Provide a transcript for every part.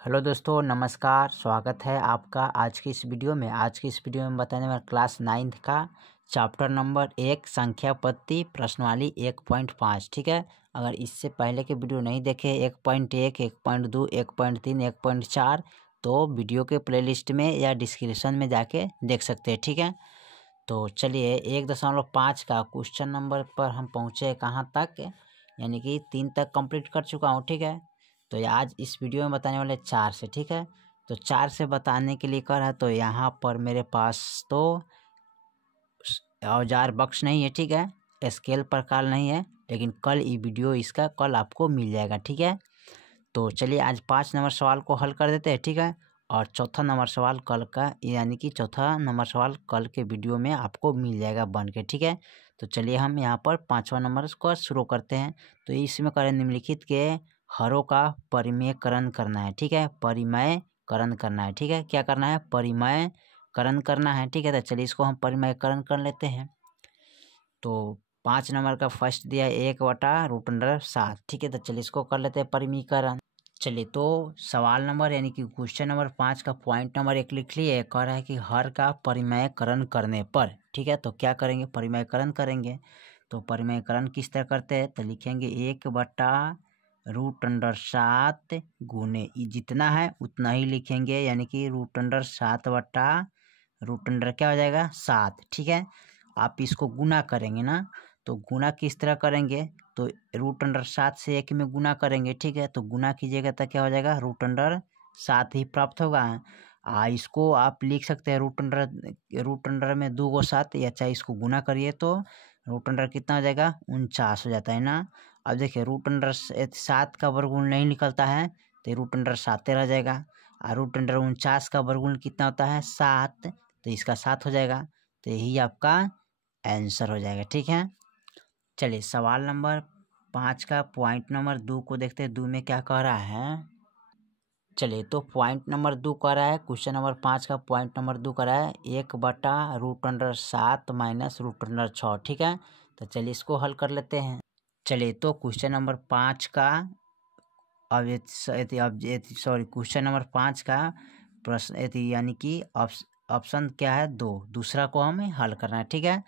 Hello दोस्तों, नमस्कार। स्वागत है आपका आज की इस वीडियो में। बताने वाला क्लास 9th का चैप्टर नंबर 1 संख्या पत्ती प्रश्नावली 1.5। ठीक है, अगर इससे पहले के वीडियो नहीं देखे 1.1, 1.2, 1.3, 1.4 तो वीडियो के प्लेलिस्ट में या डिस्क्रिप्शन में जाके देख सकते हैं। ठीक है, तो चलिए 1.5 का क्वेश्चन नंबर पर हम पहुँचे कहाँ तक, यानी कि 3 तक कंप्लीट कर चुका हूँ। ठीक है, तो आज इस वीडियो में बताने वाले 4 से। ठीक है, तो 4 से बताने के लिए कर है तो यहाँ पर मेरे पास तो औजार बक्स नहीं है। ठीक है, स्केल प्रकार नहीं है, लेकिन कल ये वीडियो इसका कल आपको मिल जाएगा। ठीक है, तो चलिए आज 5 नंबर सवाल को हल कर देते हैं। ठीक है, और चौथा नंबर सवाल कल का, यानी कि चौथा नंबर सवाल कल के वीडियो में आपको मिल जाएगा बन के। ठीक है, तो चलिए हम यहाँ पर 5वां नंबर को शुरू करते हैं। तो इसमें करें निम्नलिखित के हरों का परिमेयकरण करना है। ठीक है, परिमेयकरण करना है। ठीक है, क्या करना है? परिमेयकरण करना है। ठीक है, तो चलिए इसको हम परिमेयकरण कर लेते हैं। तो 5 नंबर का फर्स्ट दिया है 1/√7। ठीक है, तो चलिए इसको कर लेते हैं परिमीकरण। चलिए तो सवाल नंबर यानी कि क्वेश्चन नंबर 5 का पॉइंट नंबर 1 लिख लिए। कह रहा है कि हर का परिमेयकरण करने पर। ठीक है, तो क्या करेंगे? परिमेयकरण करेंगे। तो परिमेयकरण किस तरह करते हैं? तो लिखेंगे 1/√7 गुने जितना है उतना ही लिखेंगे, यानी कि √7 क्या हो जाएगा? 7। ठीक है, आप इसको गुना करेंगे ना, तो गुना किस तरह करेंगे? तो √7 से 1 में गुना करेंगे। ठीक है, तो गुना कीजिएगा तो क्या हो जाएगा? √7 ही प्राप्त होगा। इसको आप लिख सकते हैं √में 2 गो 7, या चाहे इसको गुना करिए तो √, कितना हो जाएगा? 49 हो जाता है ना। अब देखिए √7 का वर्गमूल नहीं निकलता है तो √7 रह जाएगा। और √49 का वर्गमूल कितना होता है? 7, तो इसका 7 हो जाएगा। तो यही आपका आंसर हो जाएगा। ठीक है, चलिए सवाल नंबर 5 का पॉइंट नंबर 2 को देखते हैं। 2 में क्या कह रहा है? चलिए तो पॉइंट नंबर 2 कह रहा है, क्वेश्चन नंबर 5 का पॉइंट नंबर 2 कह रहा है 1/√7 माइनस √6। ठीक है, तो चलिए इसको हल कर लेते हैं। चलिए तो क्वेश्चन नंबर 5 का क्वेश्चन नंबर 5 का प्रश्न यानी कि ऑप्शन क्या है? 2, दूसरा को हमें हल करना है। ठीक है,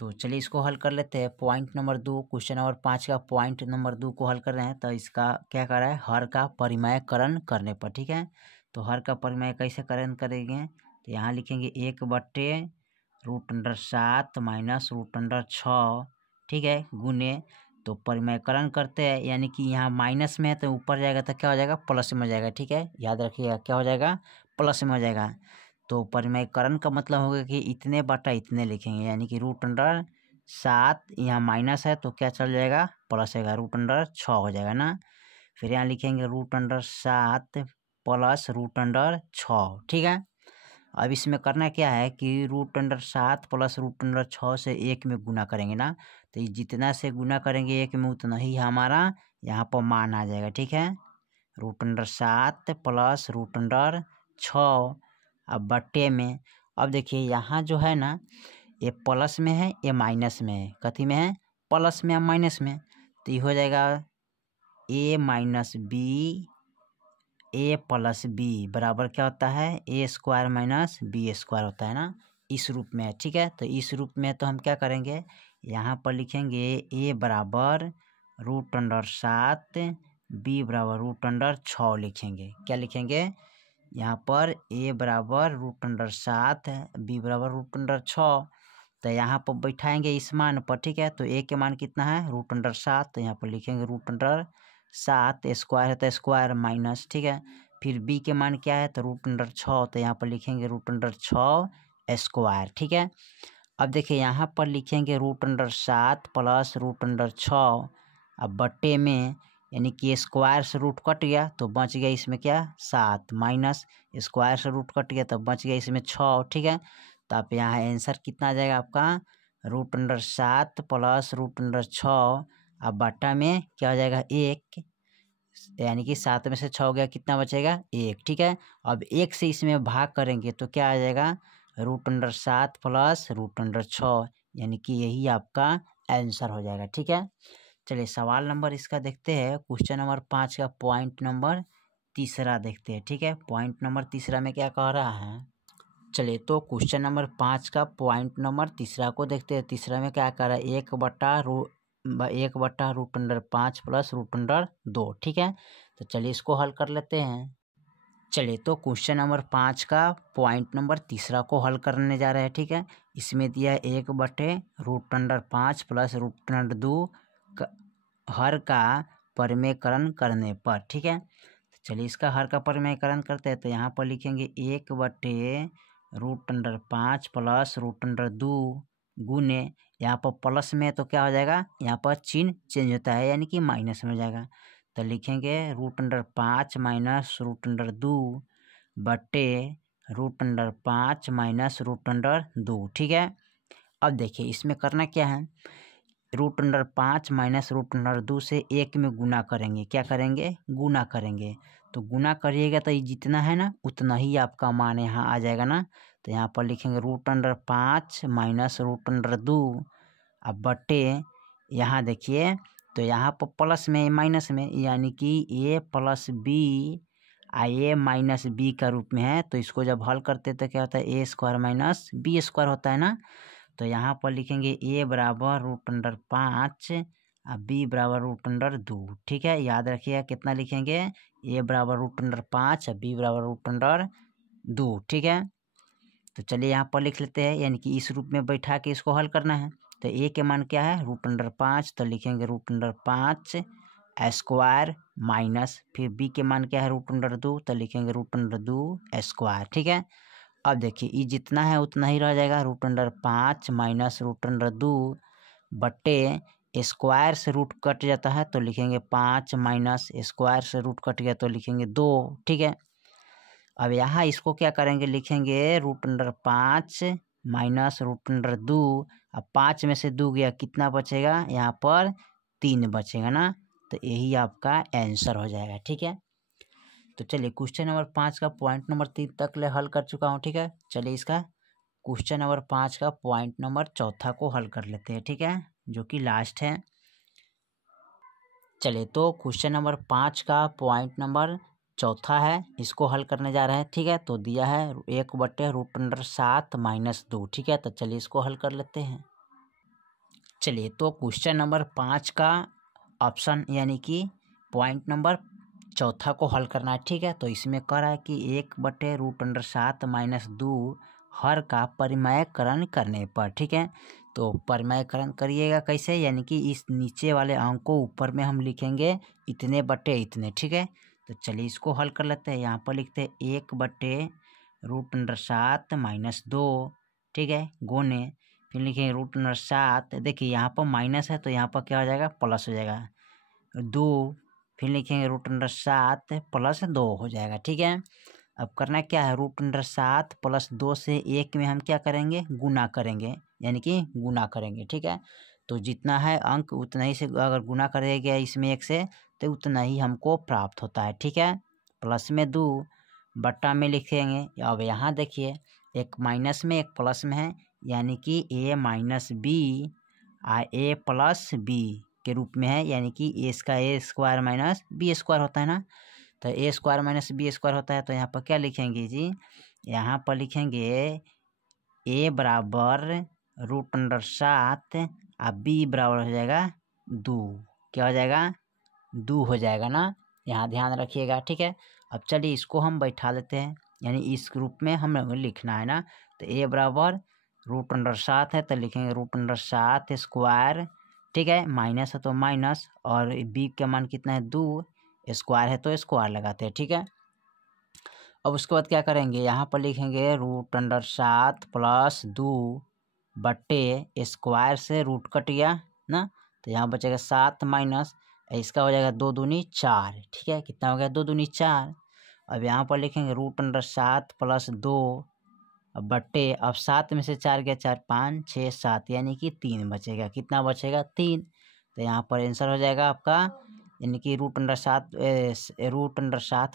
तो चलिए इसको हल कर लेते हैं। पॉइंट नंबर 2, क्वेश्चन नंबर 5 का पॉइंट नंबर 2 को हल कर रहे हैं। तो इसका क्या कर रहा है? हर का परिमेयकरण करने पर। ठीक है, तो हर का परिमेय कैसे करण करेंगे? तो यहाँ लिखेंगे 1/√7 माइनस √6। ठीक है, गुने, तो परिमेयकरण करते हैं, यानी कि यहाँ माइनस में है तो ऊपर जाएगा तो क्या हो जाएगा? प्लस में हो जाएगा। ठीक है, याद रखिएगा क्या हो जाएगा? प्लस में हो जाएगा। तो परिमेयकरण का मतलब होगा कि इतने बटा इतने लिखेंगे, यानी कि √7 यहाँ माइनस है तो क्या चल जाएगा? प्लस आएगा, √6 हो जाएगा ना। फिर यहाँ लिखेंगे √7 प्लस √6। ठीक है, अब इसमें करना क्या है कि √7 प्लस √6 से 1 में गुना करेंगे ना, तो ये जितना से गुना करेंगे 1 में उतना ही हमारा यहाँ पर मान आ जाएगा। ठीक है, √7 प्लस √6 अब बट्टे में। अब देखिए यहाँ जो है ना, ये प्लस में है, ये माइनस में है। कथी में है? प्लस में या माइनस में। तो ये हो जाएगा a minus b, a plus b बराबर क्या होता है? a² माइनस b² होता है ना, इस रूप में है। ठीक है, तो इस रूप में तो हम क्या करेंगे? यहाँ पर लिखेंगे a बराबर √7, b बराबर √6 लिखेंगे। क्या लिखेंगे? यहाँ पर a बराबर √7, b बराबर √6। तो यहाँ पर बैठाएंगे इस मान पर। ठीक है, तो a के मान कितना है? √7, तो यहाँ पर लिखेंगे √7, स्क्वायर है तो स्क्वायर माइनस। ठीक है, फिर b के मान क्या है? तो √6, तो यहाँ पर लिखेंगे √6 स्क्वायर। ठीक है, अब देखिए यहाँ पर लिखेंगे √7 प्लस √6, अब बट्टे में, यानी कि स्क्वायर से रूट कट गया तो बच गया इसमें क्या? 7, माइनस स्क्वायर से रूट कट गया तो बच गया इसमें 6। ठीक है, तो आप यहाँ आंसर कितना आ जाएगा आपका? √7 प्लस √6, अब बट्टा में क्या हो जाएगा? 1, यानी कि 7 में से 6 हो गया, कितना बचेगा? 1। ठीक है, अब 1 से इसमें भाग करेंगे तो क्या आ जाएगा? √7 प्लस √6, यानी कि यही आपका आंसर हो जाएगा। ठीक है, चलिए सवाल नंबर इसका देखते हैं। क्वेश्चन नंबर 5 का पॉइंट नंबर तीसरा देखते हैं, ठीक है। पॉइंट नंबर तीसरा में क्या कह रहा है, चलिए तो क्वेश्चन नंबर 5 का पॉइंट नंबर तीसरा को देखते हैं। तीसरा में क्या कह रहा है, 1/√5 प्लस √2, ठीक है। तो चलिए इसको हल कर लेते हैं। चलिए तो क्वेश्चन नंबर 5 का पॉइंट नंबर तीसरा को हल करने जा रहे हैं, ठीक है। इसमें दिया है 1/√5 प्लस √2 हर का परिमेयकरण करने पर, ठीक है। तो चलिए इसका हर का परिमेयकरण करते हैं। तो यहाँ पर लिखेंगे 1/√5 प्लस √2 गुने, यहाँ पर प्लस में तो क्या हो जाएगा, यहाँ पर चिन्ह चेंज होता है यानी कि माइनस में हो जाएगा। तो लिखेंगे √5 माइनस √2 बटे √5 माइनस √2, ठीक है। अब देखिए इसमें करना क्या है, √5 माइनस √2 से 1 में गुना करेंगे। क्या करेंगे, गुना करेंगे। तो गुना करिएगा तो ये जितना है ना उतना ही आपका मान यहाँ आ जाएगा ना। तो यहाँ पर लिखेंगे √5 माइनस √2 अब बटे, यहाँ देखिए तो यहाँ पर प्लस में माइनस में यानी कि a plus b a minus b का रूप में है। तो इसको जब हल करते तो क्या होता है, a² माइनस b² होता है ना। तो यहाँ पर लिखेंगे a बराबर √5 और b बराबर √2, ठीक है। याद रखिएगा कितना लिखेंगे, a बराबर √5 और b बराबर √2, ठीक है। तो चलिए यहाँ पर लिख लेते हैं, यानी कि इस रूप में बैठा के इसको हल करना है। तो a के मान क्या है, √5, तो लिखेंगे √5² माइनस, फिर b के मान क्या है √2, तो लिखेंगे √2², ठीक है। अब देखिए ये जितना है उतना ही रह जाएगा, √5 माइनस √2 बटे स्क्वायर से रूट कट जाता है तो लिखेंगे 5 माइनस स्क्वायर से रूट कट गया तो लिखेंगे 2, ठीक है। अब यहाँ इसको क्या करेंगे, लिखेंगे √5 माइनस √2, अब 5 में से 2 गया कितना बचेगा, यहाँ पर 3 बचेगा ना। तो यही आपका आंसर हो जाएगा, ठीक है। तो चलिए क्वेश्चन नंबर 5 का पॉइंट नंबर 3 तक ले हल कर चुका हूँ, ठीक है। चलिए इसका क्वेश्चन नंबर 5 का पॉइंट नंबर चौथा को हल कर लेते हैं, ठीक है, जो कि लास्ट है। चलिए तो क्वेश्चन नंबर 5 का पॉइंट नंबर चौथा है, इसको हल करने जा रहे हैं, ठीक है। तो दिया है 1/√7 माइनस 2, ठीक है। तो चलिए इसको हल कर लेते हैं। चलिए तो क्वेश्चन नंबर 5 का ऑप्शन यानी कि पॉइंट नंबर चौथा को हल करना है, ठीक है। तो इसमें कह रहा है कि 1/√7 माइनस 2 हर का परिमेयकरण करने पर, ठीक है। तो परिमेयकरण करिएगा कैसे, यानी कि इस नीचे वाले अंक को ऊपर में हम लिखेंगे इतने बटे इतने, ठीक है। तो चलिए इसको हल कर लेते हैं। यहाँ पर लिखते हैं 1/√7 माइनस 2, ठीक है, गुने, फिर लिखेंगे √7। देखिए यहाँ पर माइनस है तो यहाँ पर क्या हो जाएगा, प्लस हो जाएगा 2, फिर लिखेंगे √7 प्लस 2 हो जाएगा, ठीक है। अब करना क्या है, √7 प्लस 2 से 1 में हम क्या करेंगे, गुना करेंगे, यानी कि गुना करेंगे, ठीक है। तो जितना है अंक उतना ही से अगर गुना करेगा इसमें 1 से तो उतना ही हमको प्राप्त होता है, ठीक है। प्लस में 2 बट्टा में लिखेंगे। अब यहाँ देखिए एक माइनस में एक प्लस में है, यानी कि a minus b a plus b के रूप में है, यानी कि a² माइनस b² होता है ना। तो a² माइनस b² होता है। तो यहाँ पर क्या लिखेंगे जी, यहाँ पर लिखेंगे a बराबर √7 और b बराबर हो जाएगा 2, क्या हो जाएगा, 2 हो जाएगा ना। यहाँ ध्यान रखिएगा, ठीक है। अब चलिए इसको हम बैठा लेते हैं, यानी इस रूप में हमें लिखना है ना। तो a बराबर √7 है तो लिखेंगे √7², ठीक है, माइनस है तो माइनस, और b का मान कितना है 2, स्क्वायर है तो स्क्वायर लगाते हैं, ठीक है। अब उसके बाद क्या करेंगे, यहाँ पर लिखेंगे √7 प्लस 2 बट्टे स्क्वायर से रूट कट गया ना। तो यहाँ बचेगा 7 माइनस, इसका हो जाएगा 2 दूनी 4, ठीक है। कितना हो गया, 2 दूनी 4। अब यहाँ पर लिखेंगे √7 प्लस 2 बट्टे, अब 7 में से 4 गया 4 5 6 7, यानी कि 3 बचेगा, कितना बचेगा 3। तो यहाँ पर आंसर हो जाएगा आपका, यानी कि √7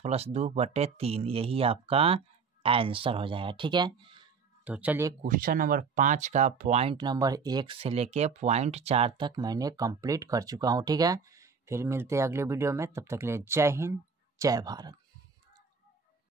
प्लस 2 बट्टे 3, यही आपका आंसर हो जाएगा, ठीक है। तो चलिए क्वेश्चन नंबर 5 का पॉइंट नंबर 1 से लेके पॉइंट 4 तक मैंने कंप्लीट कर चुका हूँ, ठीक है। फिर मिलते हैं अगले वीडियो में, तब तक के लिए जय हिंद जय भारत।